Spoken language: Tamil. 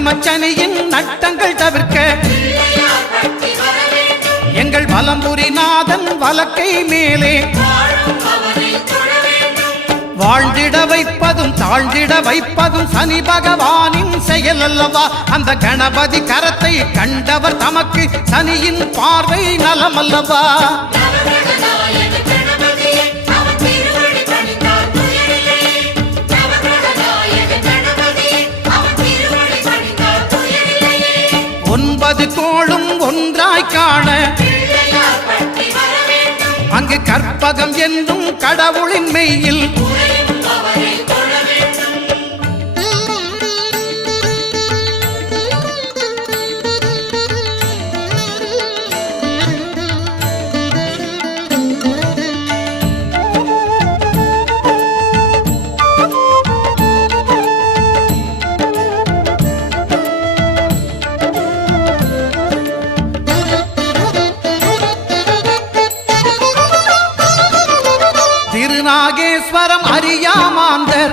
அஷ்டமச்சனியின் நட்டங்கள் தவிர்க்க எங்கள் வலம்புரிநாதன் வலக்கை மேலே வாழ்ந்திட வைப்பதும் தாழ்ந்திட வைப்பதும் சனி பகவானின் செயல் அல்லவா. அந்த கணபதி கரத்தை கண்டவர் தமக்கு சனியின் பார்வை நலம் அல்லவா. ஒன்பது கோளும் ஒன்றாய் காண அங்கு கற்பகம் என்னும் கடவுளின் மெய்யில் திருநாகேஸ்வரம் அறியாமாந்தர்